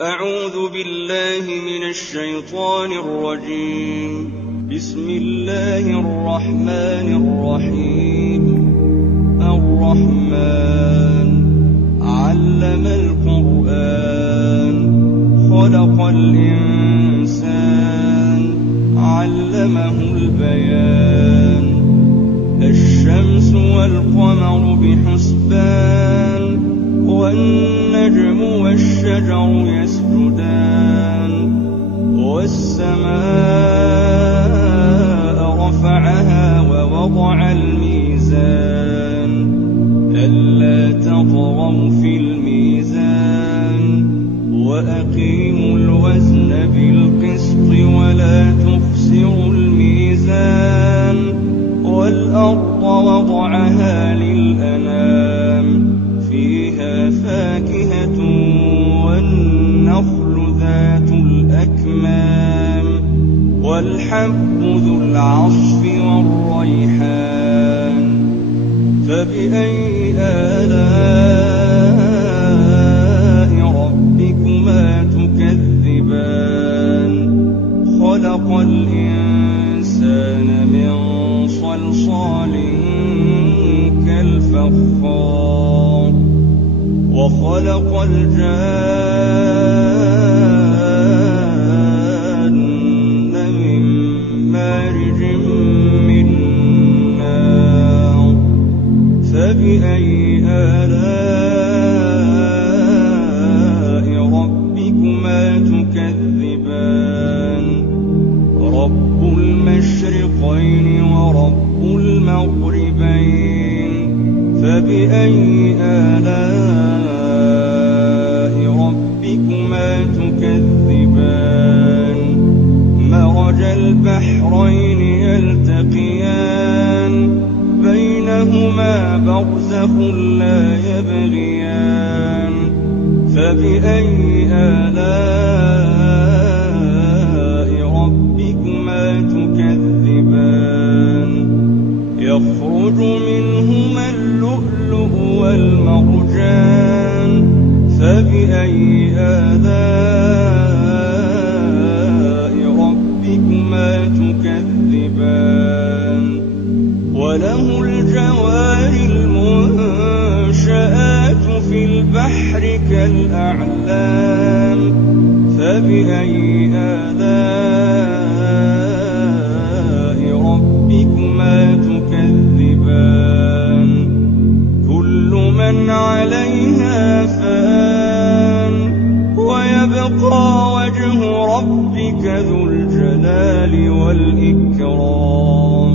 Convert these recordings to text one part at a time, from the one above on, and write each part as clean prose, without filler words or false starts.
أعوذ بالله من الشيطان الرجيم. بسم الله الرحمن الرحيم. الرحمن علم القرآن خلق الإنسان علمه البيان. الشمس والقمر بحسبان والنجم والشجر يسجدان. والسماء رفعها ووضع الميزان ألا تطغوا في الميزان وأقيموا الوزن بالقسط ولا تخسروا الميزان. والأرض وضعها للأنام فيها فاكهة والنخل ذات الأكمام والحب ذو العصف والريحان. فبأي آلاء ربكما تكذبان؟ خلق الإنسان من صلصال كالفخار وخلق الجان من مارج من نار. فبأي آلاء ربكما تكذبان؟ رب المشرقين ورب المغربين. فبأي آلاء ربكما تكذبان؟ مرج البحرين يلتقيان بينهما برزخ لا يبغيان. فبأي آلاء ربكما تكذبان؟ يخرج منهما اللؤلؤ والمرجان. فبأي آلاء ربكما تكذبان؟ وله الجوار المنشآت في البحر كالأعلام. فبأي آلاء ربكما تكذبان؟ كل من عليها فان ويبقى وجه ربك ذو الجلال والإكرام.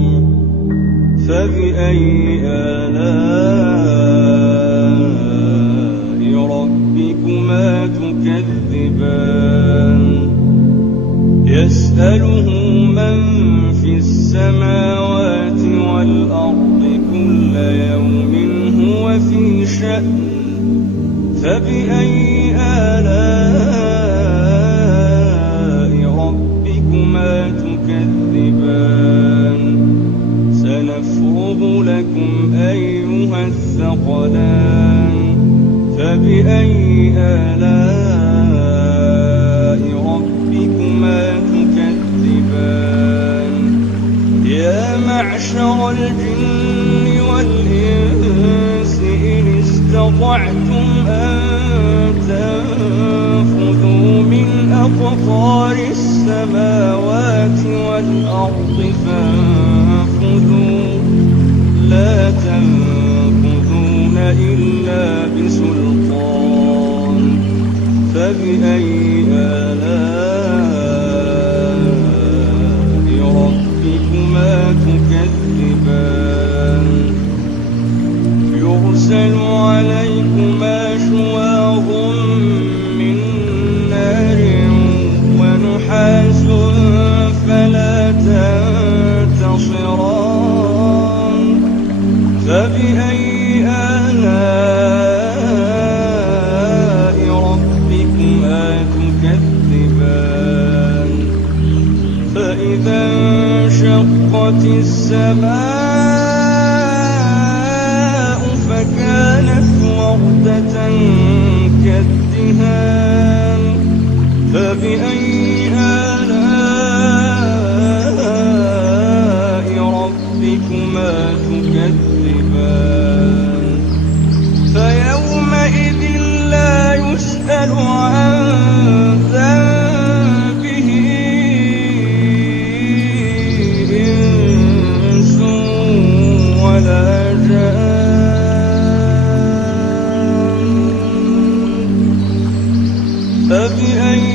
فبأي آلاء ربكما تكذبان؟ يسأله من في السماوات والأرض كل يوم هو في شأن. فبأي آلاء ربكما تكذبان؟ سنفرغ لكم أيها الثقلان. فبأي آلاء ربكما تكذبان؟ يا معشر الجن والإنس إن استطعتم أن تنفذوا من أقطار السماوات والأرض فانفذوا لا تنفذون إلا بسلطان. فبأي آلاء ربكما تكذبان؟ يرسل عليكما شواظ من نار ونحاس فلا تنتصران. فبأي آلاء ربكما تكذبان؟ فإذا انشقت السماء فكانت وردة كالدهان. فبأي آلاء ربكما تكذبان فيومئذ لا يسأل عن ذنبه إنس ولا جان فبأي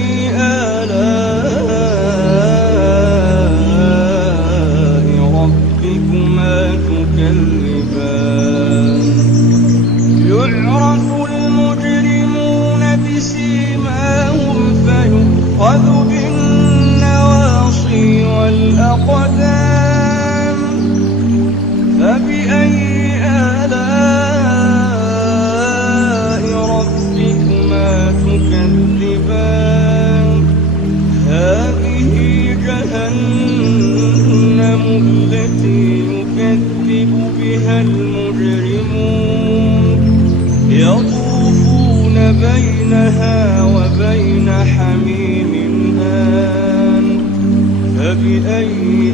آلاء ربكما تكذبان يعرف المجرمون بسيماهم فيؤخذ بالنواصي والأقدام فبأي آلاء ربكما تكذبان هذه جهنم التي يكذب بها المجرمون يطوفون بينها وبين حميم آن فبأي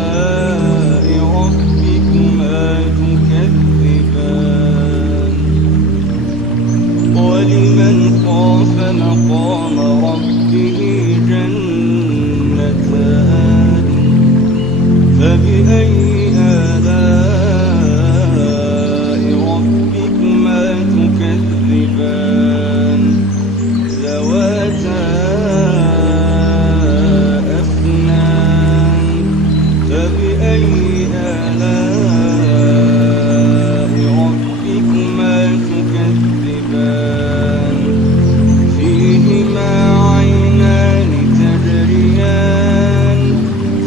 آلاء ربكما تكذبان ولمن خاف مقام ربه جنتان فبأي آلاء ربكما تكذبان ذواتا أفنان فبأي آلاء ربكما تكذبان فيهما عينان تجريان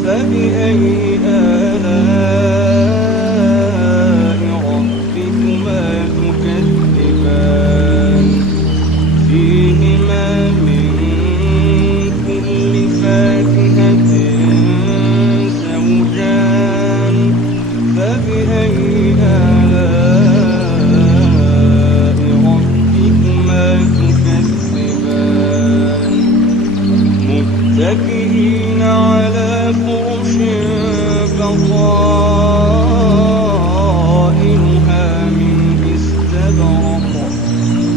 فبأي آلاء ربكما تكذبان فيهما من كل فاكهة زوجان فبأي آلاء ربكما تكذبان متكئين على فرش بطائنها من استبرق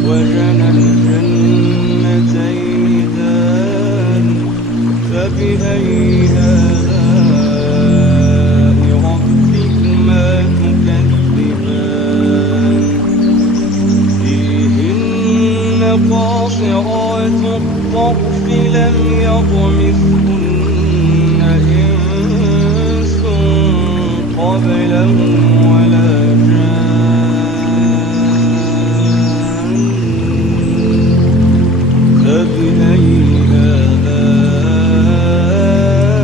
وجنى الجنتين دان فبأي آلاء ربكما تكذبان فيهن قاصرات الطرف لم يطمثهن إنس قبلهم ولا جان فبأي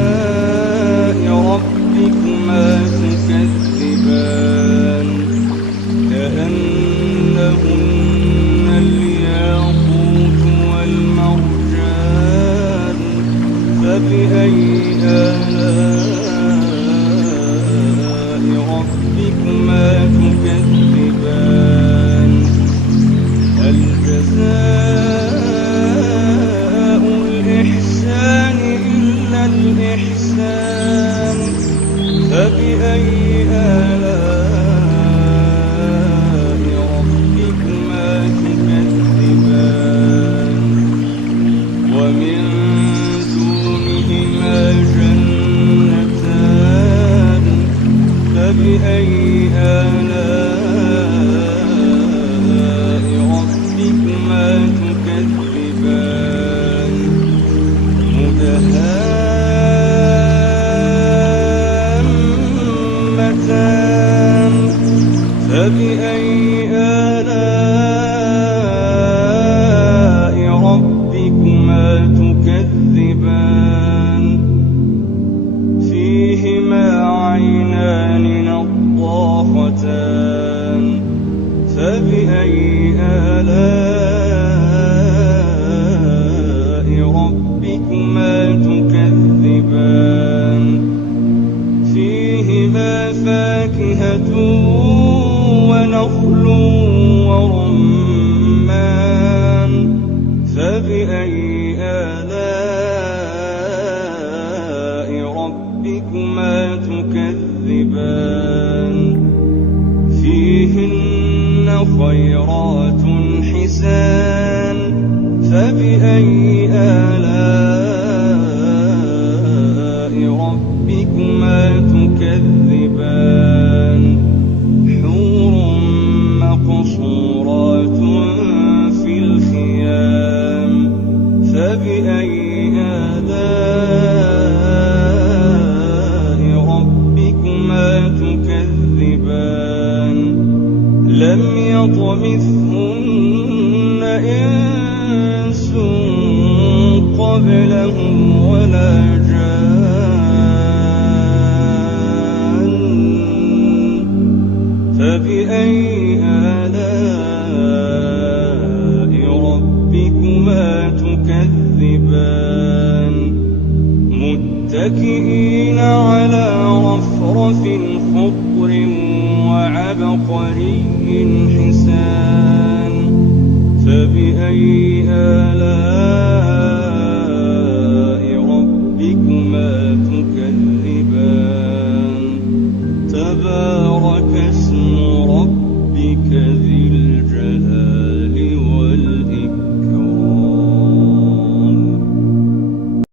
آلاء ربكما تكذبان كأنهن الياقوت والمرجان فبأي آلاء ربكما تكذبان هل جزاء الإحسان إلا الإحسان فبأي آلاء ربكما تكذبان ومن دونهما جنتان فبأي آلاء ربكما تكذبان مدهامتان فبأي آلاء ربكما تكذبان فيهما عينان نضاختان فبأي آلاء ربكما تكذبان فيهما فاكهة ونخل فبأي آلاء ربكما تكذبان حور مقصورات في الخيام فبأي آلاء ربكما تكذبان لم يطمثهن إنس قبلهم ولا جان فبأي آلاء ربكما تكذبان متكئين على رفرف خضر وعبقري حسان فبأي آلاء